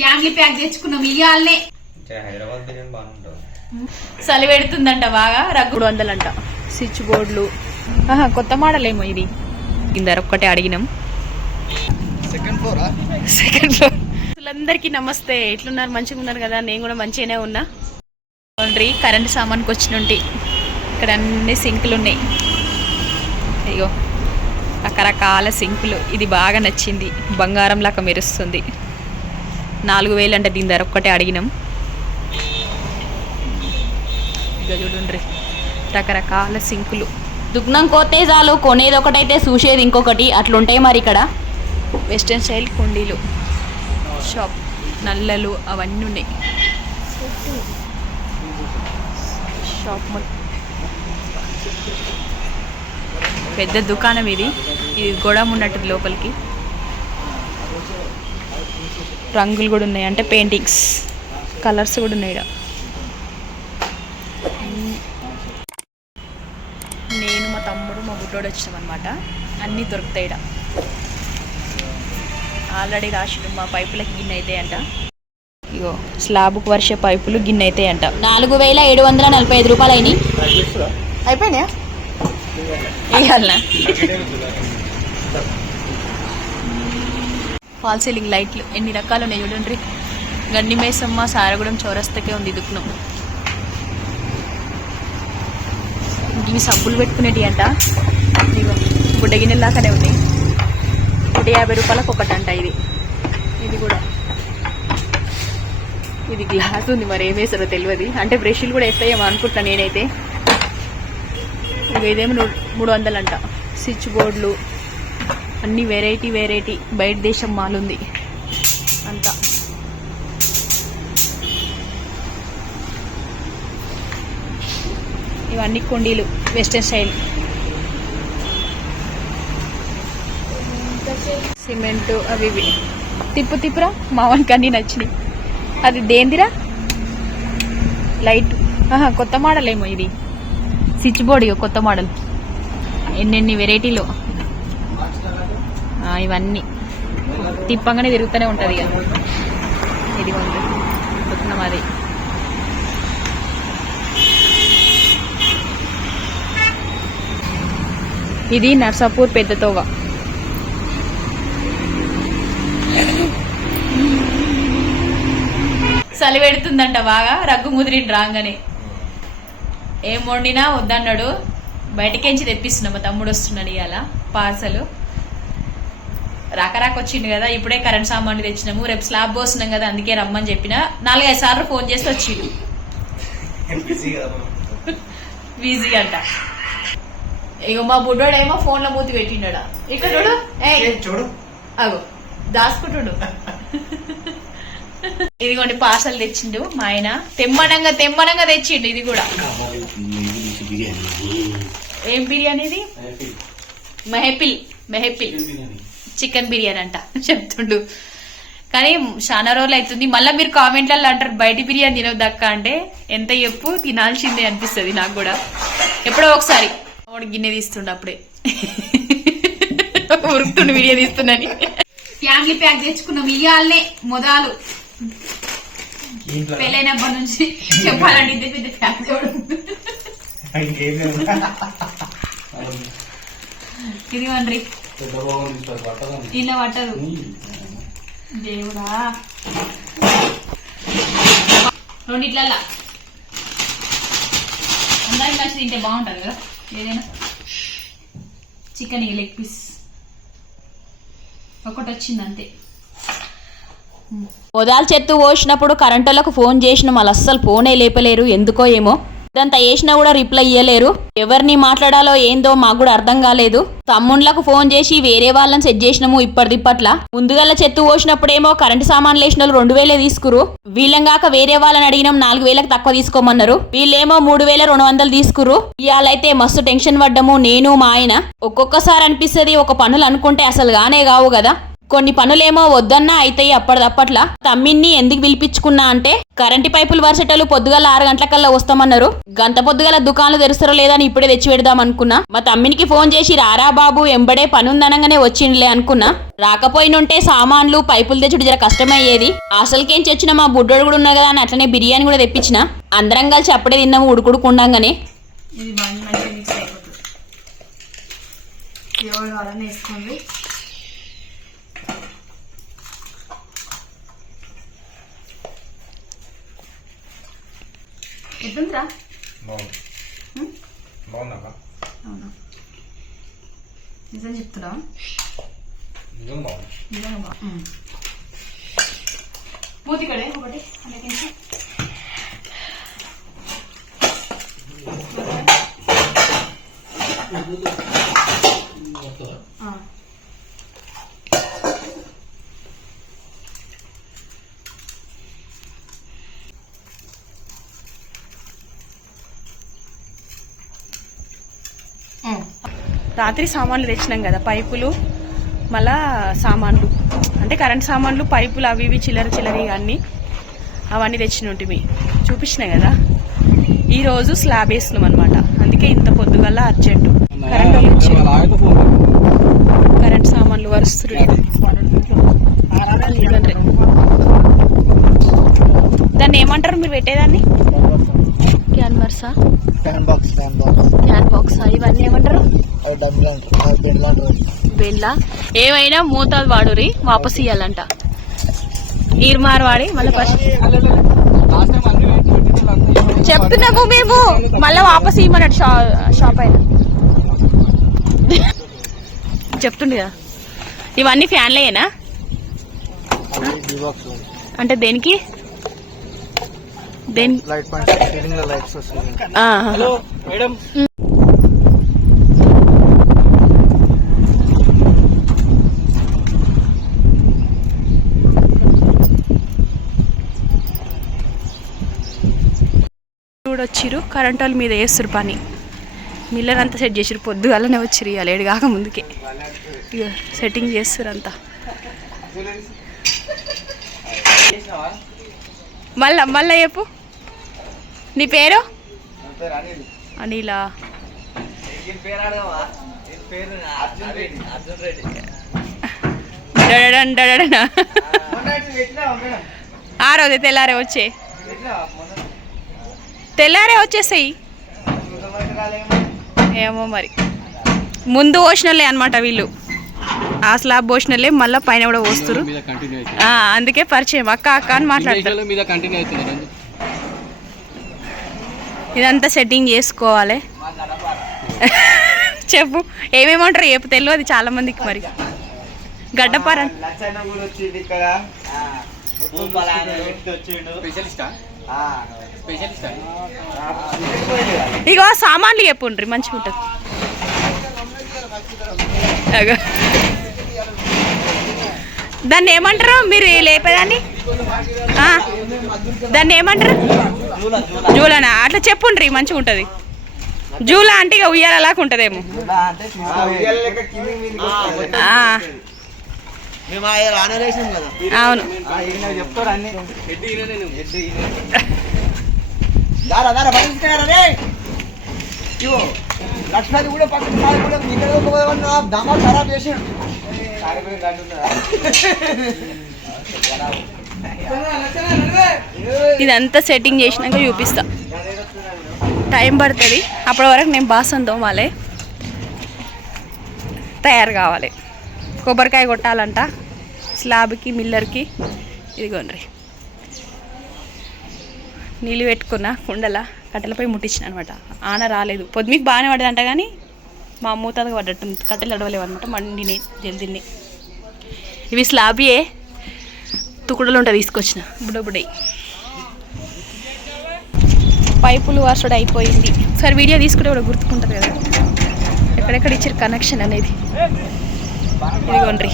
Family pack తెచ్చుకున్నాం ఇయ్యాలనే. హైదరాబాద్ బిర్యానీ బాగుంటుంది చలి పెడుతుందంట బాగా రగ్గుడు వందలంట. స్విచ్ బోర్డులు. ఆహా, కొత్త మోడల్ ఏమో ఇది. కింద ఒక్కటే అడిగినాం. సెకండ్ ఫ్లోరా సెకండ్ ఫ్లోర్ అందరికీ నమస్తే. ఎట్లున్నారు? మంచిగా ఉన్నారు కదా? నేను కూడా మంచిగానే ఉన్నా. లాండ్రీ కరెంట్ సామాన్కి వచ్చినుంటి. ఇక్కడ అన్ని సింకులు ఉన్నాయి. అయ్యో రకరకాల సింకులు. ఇది బాగా నచ్చింది. బంగారం లాగా మెరుస్తుంది. నాలుగు వేలు అంటే దీని ధర ఒక్కటే అడిగినాం. ఇక చూడండి రకరకాల సింకులు. దుగ్నం కోతే చాలు కొనేది ఒకటైతే చూసేది ఇంకొకటి అట్లుంటాయి మరి ఇక్కడ. వెస్ట్రన్ స్టైల్ కుండీలు షాప్ నల్లలు అవన్నీ ఉన్నాయి. షాప్ పెద్ద దుకాణం ఇది. ఇది గొడవ ఉన్నట్టు లోపలికి. రంగులు కూడా ఉన్నాయి. అంటే పెయింటింగ్స్ కలర్స్ కూడా ఉన్నాయి ఈడ. నేను మా తమ్ముడు మా బుడ్డోడు వచ్చినాం అనమాట అన్నీ దొరుకుతాయి ఈడ. ఆల్రెడీ రాసిండు మా పైపులకి గిన్నె అయితే అంట ఇగో స్లాబ్కి వర్షే పైపులు గిన్నె అయితే అంట నాలుగు వేల ఏడు వందల నలభై ఐదు రూపాయలు అయినాయి. అయిపోయినా వేయాలనా ఫాల్ సీలింగ్ లైట్లు ఎన్ని రకాలు ఉన్నాయి చూడండి. గండి మేసమ్మ సారగూడెం చౌరస్తకే ఉంది దుఃఖం ఇవి సబ్బులు పెట్టుకునేటి అంట. ఇదిగో బుడ్డ గిన్నెలాగానే ఉన్నాయి. నూట యాభై రూపాయలకు ఒకటి అంట ఇది. ఇది కూడా. ఇది గ్లాస్ ఉంది మరి ఏం వేసారో తెలియదు అంటే బ్రష్లు కూడా వేస్తాయేమో అనుకుంటున్నా నేనైతే. ఇవి ఇదేమో మూడు వందలు అంట స్విచ్ బోర్డులు. అన్ని వెరైటీ వెరైటీ బయట దేశం మాలుంది. అంతా. ఇవన్నీ కుండీలు వెస్టర్న్ స్టైల్. సిమెంట్ అవి ఇవి. తిప్పు తిప్పురా మావనికి అన్ని నచ్చినాయి. అది దేందిరా? లైట్. ఆహా కొత్త మోడల్ ఏమో ఇది. స్విచ్ బోర్డ్ కొత్త మోడల్. ఎన్నెన్ని వెరైటీలు. ఇవన్నీ. తిప్పంగానే తిరుగుతూనే ఉంటుంది ఇక. ఇది ఉంది అది. ఇది నర్సాపూర్ పెద్ద తోవ. చలి పెడుతుందంట బాగా రగ్గు ముదిరిని రాగానే. ఏం వండినా వద్దన్నాడు. బయటకెంచి తెప్పిస్తున్నా మా తమ్ముడు వస్తున్నాడు ఇవాళ పార్సలు. రాక రాక వచ్చిండు కదా ఇప్పుడే కరెంట్ సామాన్లు తెచ్చినాము రేపు స్లాబ్ పోస్తున్నాం కదా అందుకే రమ్మని చెప్పిన నాలుగైదు సార్లు ఫోన్ చేసి వచ్చిండు. బిజీ అంట. ఇక మా బుడ్డోడేమో ఫోన్లో మూతి పెట్టిండా ఇక్కడ చూడు. ఏయ్, చూడు. అగో దాచుకుంటుడు. ఇదిగోండి పార్సల్ తెచ్చిండు మా ఆయన. తెమ్మనంగా తెమ్మనంగా తెచ్చిండు ఇది కూడా. ఏం బిర్యానీ? ఇది? మెహపిల్. మెహపిల్ చికెన్ బిర్యానీ అంట చెప్తుండు. కానీ చాలా రోజులు అవుతుంది. మళ్ళీ మీరు కామెంట్లలో అంటారు బయట బిర్యానీ తినొద్దక్క అంటే ఎంత చెప్పు తినాల్సిందే అనిపిస్తుంది నాకు కూడా. ఎప్పుడో ఒకసారి. వాడు గిన్నె తీస్తుండు అప్పుడే. ఉరుకుతుండు వీడియో తీస్తున్నాని ఫ్యామిలీ ప్యాక్ తెచ్చుకున్నాం. ఇయ్యాలనే మొదలు. ఇంట్లో పెళ్ళైనప్పటి నుంచి చెప్పాలంటే ఇంత పెద్ద లేదు. ఇది వండ్రి ఇలా పట్టదు. దేవుడా. రెండిట్లల్లా. అందరికి కలిసి తింటే బాగుంటుంది కదా ఏదైనా. Chicken leg piece. ఒకటి వచ్చింది అంతే పొదాలు చెత్త పోసినప్పుడు కరెంటులకు ఫోన్ చేసిన వాళ్ళు అస్సలు ఫోనే లేపలేరు ఎందుకో ఏమో. ఇదంతా వేసినా కూడా రిప్లై ఇయ్యలేరు. ఎవరిని మాట్లాడాలో ఏందో మాకు కూడా అర్థం కాలేదు. తమ్ముళ్ళకు ఫోన్ చేసి వేరే వాళ్ళని సెట్ చేసినాము ఇప్పటిదిప్పట్ల. ముందుగల చెత్త పోసినప్పుడేమో కరెంటు సామాన్లు వేసిన వాళ్ళు రెండు వేలే తీసుకురు. వీళ్ళంగాక వేరే వాళ్ళని అడిగినాం నాలుగు వేలకు తక్కువ తీసుకోమన్నారు. వీళ్ళేమో మూడు వేల రెండు వందలు తీసుకురు. ఇవాళైతే మస్తు టెన్షన్ పడ్డము నేను మా ఆయన. ఒక్కొక్కసారి అనిపిస్తుంది ఒక పనులు అనుకుంటే అసలు గానే కావు కదా. కొన్ని పనులేమో వద్దన్నా అవుతాయి అప్పటిదప్పట్లా. తమ్మిన్ని ఎందుకు పిలిపించుకున్నా అంటే కరెంటు పైపులు వరసటలు పొద్దుగల ఆరు గంటలకల్లా వస్తామన్నారు. గంత పొద్దుగల దుకాణాలు తెరుస్తారో లేదని ఇప్పుడే తెచ్చి పెడదాం అనుకున్నా మా తమ్మినికి ఫోన్ చేసి రారా బాబు ఎంబడే పనుందనగానే వచ్చిండ్లే అనుకున్నా. రాకపోయినుంటే సామాన్లు పైపులు తెచ్చుడు జర కష్టమయ్యేది. అసలుకేం చచ్చిన మా బుడ్డోడు కూడా ఉన్నా కదా అని అట్లనే బిర్యానీ కూడా తెప్పించిన. అందరం కలిసి అప్పుడే తిన్నాము ఉడుకుడుకుండంగానే ఎవరు వేసుకోండి. ఎట్లుందిరా బాగుంది బాగుందా అవునా నిజం చెప్తున్నా నిజం బాగుంది నిజంగా బా మూతి కడే ఒకటి అందుకే రాత్రి సామాన్లు తెచ్చినాం కదా పైపులు మళ్ళా సామాన్లు. అంటే కరెంట్ సామాన్లు పైపులు అవి ఇవి చిల్లర చిల్లరి అన్నీ అవన్నీ తెచ్చినవి చూపించినాయి కదా. ఈరోజు స్లాబ్ వేసినాం అనమాట అందుకే ఇంత పొద్దుగల అర్జెంటు కరెంట్ వాళ్ళు వచ్చారు. కరెంట్ సామాన్లు వరుస్తున్నారు దాన్ని ఏమంటారు మీరు పెట్టేదాన్ని క్యాన్వర్సా fan box fan box can బాక్సా ఇవన్నీ ఏమంటారు అది డబ్బులు అంటారు బెల్ల ఏమైనా మూతాదు వాడురి వాపస్ ఇయ్యాలంట. ఈర్మార్ వాడి మళ్ళీ ఫస్ట్. చెప్తున్నాము మేము మళ్ళీ వాపస్ ఇవ్వమన్నాడు షా షాప్ అయినా చెప్తుండే కదా. ఇవన్నీ ఫ్యాన్లేనా అంటే దేనికి? దేని లైట్ పాయింట్ సీలింగ్లో లైట్స్ వస్తుంది ఆహా. మేడం కూడా వచ్చిర్రు కరెంట్ వాళ్ళ మీద వేస్తారు పని. మిల్లర్ అంతా సెట్ చేసిరు పొద్దుగాలనే వచ్చిరు ఇవాళ ఏడు కాక ముందుకే. ఇక సెట్టింగ్ చేస్తురు అంతా. మళ్ళా మళ్ళా చెప్పు. నీ పేరు? అనిలా. డడడన్ ఆ రోజే తెల్లారే వచ్చే. తెల్లారే వచ్చేసాయి. ఏమో మరి. ముందు పోసినలే అనమాట వీళ్ళు. ఆ స్లాబ్ పోసినలే మళ్ళీ పైన కూడా పోస్తురు అందుకే పరిచయం. అక్క అక్క అని మాట్లాడతారు. ఇదంతా సెట్టింగ్ చేసుకోవాలి. చెప్పు. ఏమేమంటారు చెప్పు. తెలియదు చాలా మందికి మరి. గడ్డపార. ఇగో సామాన్లు చెప్పుండ్రి మంచిగా ఉంటుంది. అగో. దాన్ని ఏమంటారు? మీరు లేపేదాన్ని? ఆ, దాన్ని ఏమంటారు? జూలనా? అట్లా చెప్పుండ్రి మంచిగా ఉంటుంది. జూలా అంటే ఇక ఉయ్యాలలాగా ఉంటుందేమో ఆ, మేము ఆ ఆనర్ వేసినాం కదా అవును. లక్ష్మణ్ కూడా పక్కన దమా ఖరాబ్ చేసాడు. ఇదంతా సెట్టింగ్ చేసినాక చూపిస్తా. టైం పడుతుంది. అప్పటి వరకు నేను బాసం తోమాలి తయారు కావాలి. కొబ్బరికాయ కొట్టాలంట. స్లాబ్కి మిల్లర్కి. ఇదిగోండ్రి నీళ్ళు పెట్టుకున్న కుండల కట్టెలపై ముట్టించిన అనమాట ఆన రాలేదు. పొద్దుమికి బాగానే పడ్డదంట కానీ మా మూతకు పడ్డట్టు. కట్టెలు అడవలేవు అనమాట మండిని జల్దీని. ఇవి స్లాబియే. తుకుడలు ఉంటాయి తీసుకొచ్చిన. బుడబుడై పైపులు వాసుడు అయిపోయింది. సరే వీడియో తీసుకుంటే కూడా గుర్తుకుంటుంది కదా. ఎక్కడెక్కడ ఇచ్చారు కనెక్షన్ అనేది. ఇదిగోండ్రి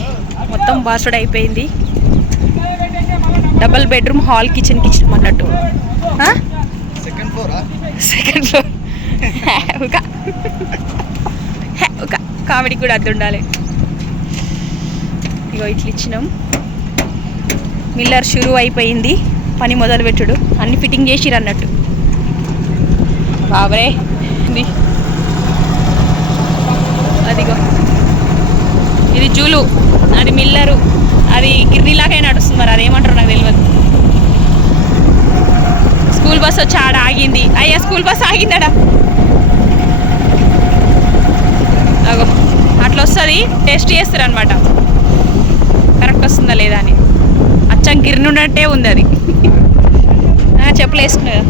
మొత్తం బాసుడు అయిపోయింది. Double bedroom hall kitchen kitchen అన్నట్టు. సెకండ్ ఫ్లోరా సెకండ్ ఫ్లోర్ ఒక. ఒక కామెడీ కూడా అద్దు ఉండాలి. ఇగో ఇట్లా ఇచ్చినాం. మిల్లర్ షురు అయిపోయింది. పని మొదలు పెట్టుడు. అన్ని ఫిట్టింగ్ చేసిరు అన్నట్టు. బాబరే. అదిగో. ఇది జూలు అది మిల్లరు అది గిర్నీలాగే నడుస్తుంది మరి అదేమంటారు నాకు తెలియదు స్కూల్ బస్ వచ్చి ఆడ ఆగింది. అయ్యా స్కూల్ బస్ ఆగిందడా? అగో అట్లా వస్తుంది టెస్ట్ చేస్తారు అనమాట కరెక్ట్ వస్తుందా లేదా అని. అచ్చం గిర్నున్నట్టే ఉంది అది. చెప్పులు వేసుకున్నా కదా